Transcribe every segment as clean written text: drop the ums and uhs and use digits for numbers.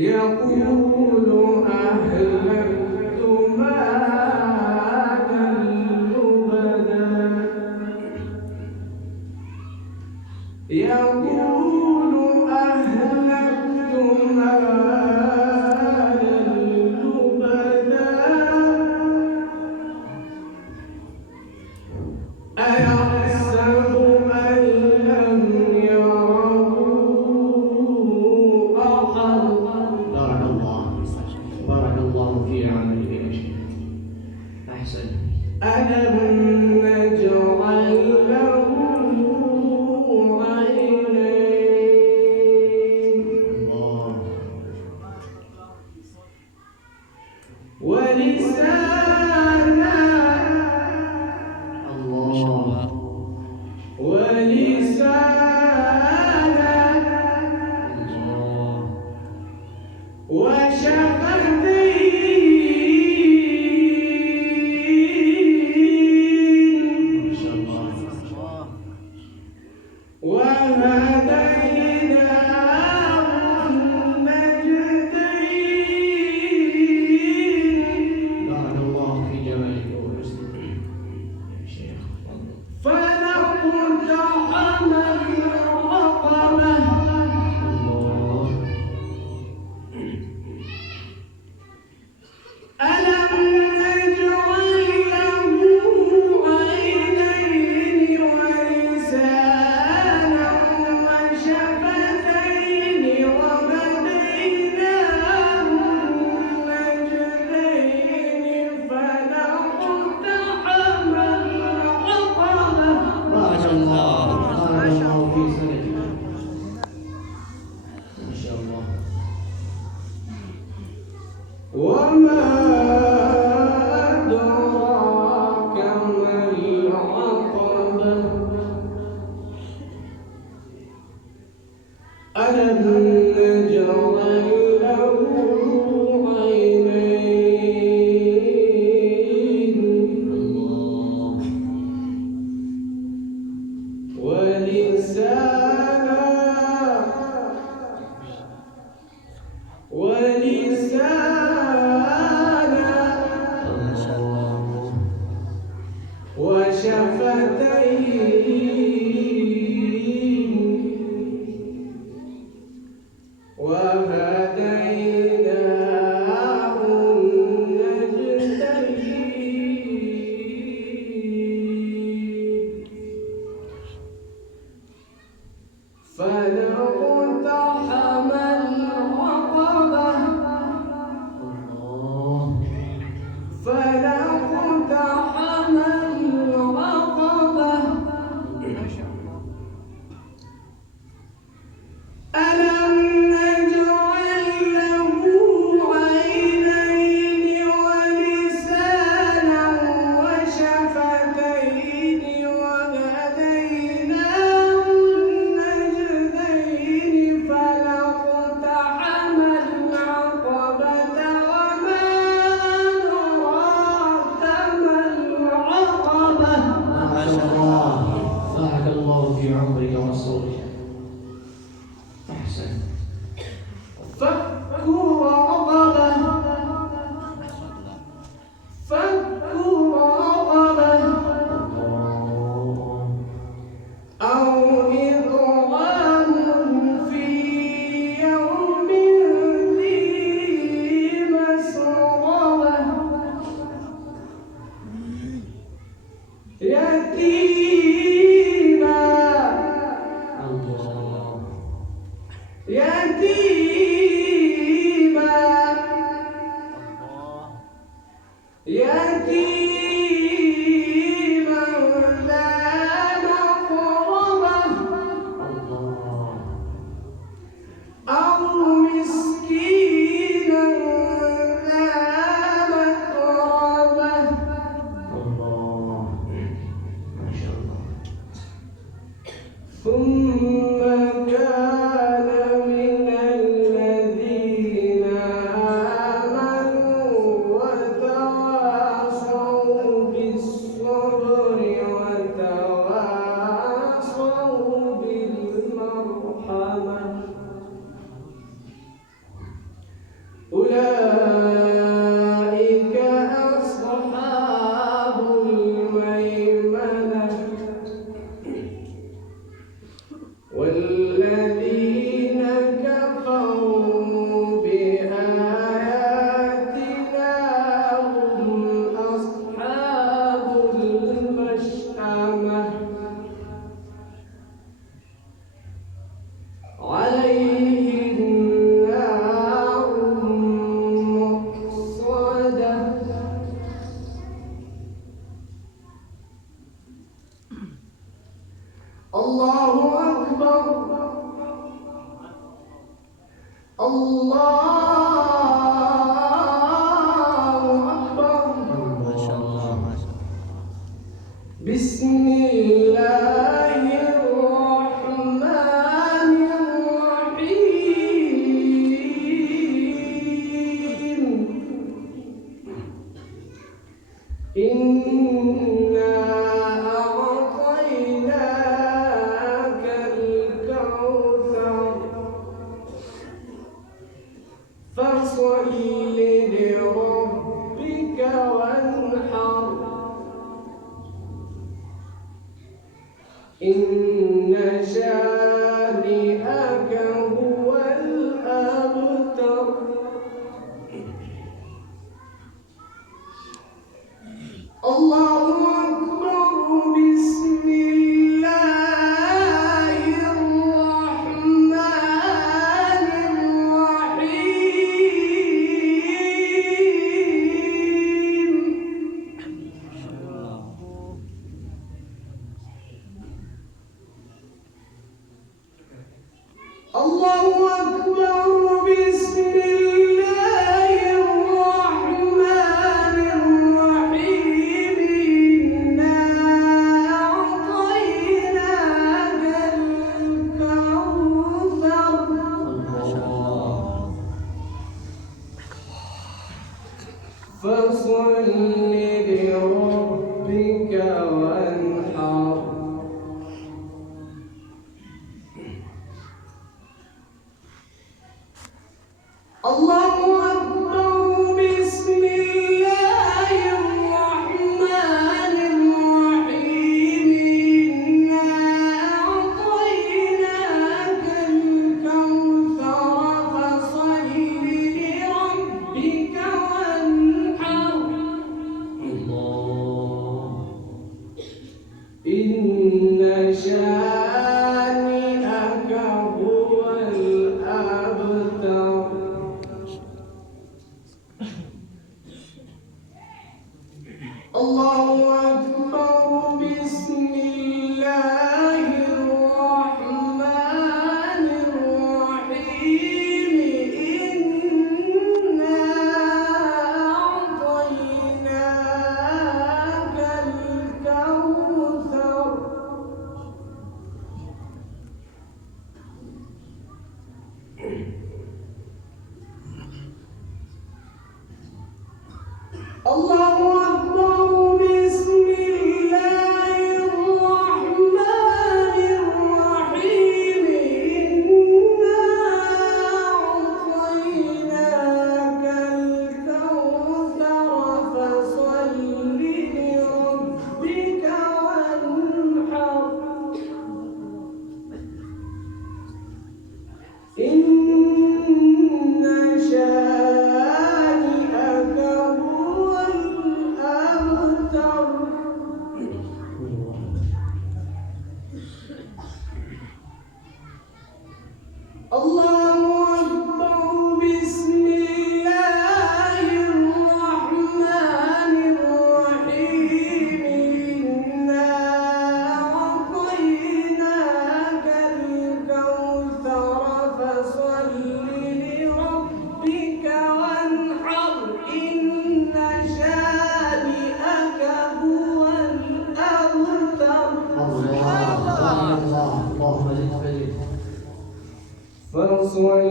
يقول أهلكت مالا لبدا يقول أهلكت مالا لبدا أيحسب أن لم يره أحد. بارك الله في عملك يا شيخ. أحسن. ألم نجعل له عينين ولسانا وشفتين وهديناه النجدين. بارك الله في جمالك وحسنك يا شيخ. فلقتحم العقبة ألم نجعل له عينين ولسانا وشفتين وهديناه النجدين فلقتحم العقبة. ما شاء الله في سنتك ما شاء الله. وما أدراك ما العقبة ألم نجعل له عينين ولسانا وشفتين وهديناه النجدين فلقتحم العقبة فلقتحم العقبة ألم نجعل له عينين ولسانا وشفتين وهديناه النجدين فلقتحم العقبة وما أدراك ما العقبة. ما شاء الله. بارك الله في عمرك وصولك. أحسن. فك رقبة فك رقبة أو إطعام في يوم ذي مسغبة يتيما يتيما يتيما ذا مقربة أو مسكينا ذا متربة. ما شاء الله. ثم كان من الذين آمنوا وتواصوا بالصبر وتواصوا بالمرحمة الله أكبر الله أكبر ما شاء الله ما شاء الله. بسم الله الرحمن الرحيم إنا أعطيناك الكوثر فصل لربك وانحر إن شانئك هو الأبتر الله أكبر بسم الله الرحمن الرحيم الله أكبر بسم الله الرحمن الرحيم إنا أعطيناك الكوثر ما شاء الله. فصل لربك وانحر الله أكبر بسم الله الرحمن الرحيم إنا أعطيناك الكوثر فصل لربك وانحر الله. إن شانئك هو الأبتر الله أكبر بسم الله الرحمن الرحيم إنا أعطيناك الكوثر الله أكبر بسم الله الرحمن الرحيم إنا أعطيناك الكوثر فصل لربك وانحر إن شانئك هو الأبتر الله أكبر بسم الله الرحمن الرحيم إنا أعطيناك الكوثر فصل لربك وانحر إن شانئك هو الأبتر اللهم بارك. فصل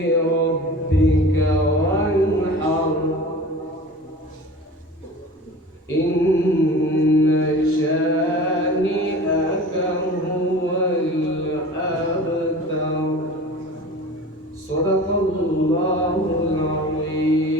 لربك وانحر إن شانئك هو الأبتر صدق الله العظيم.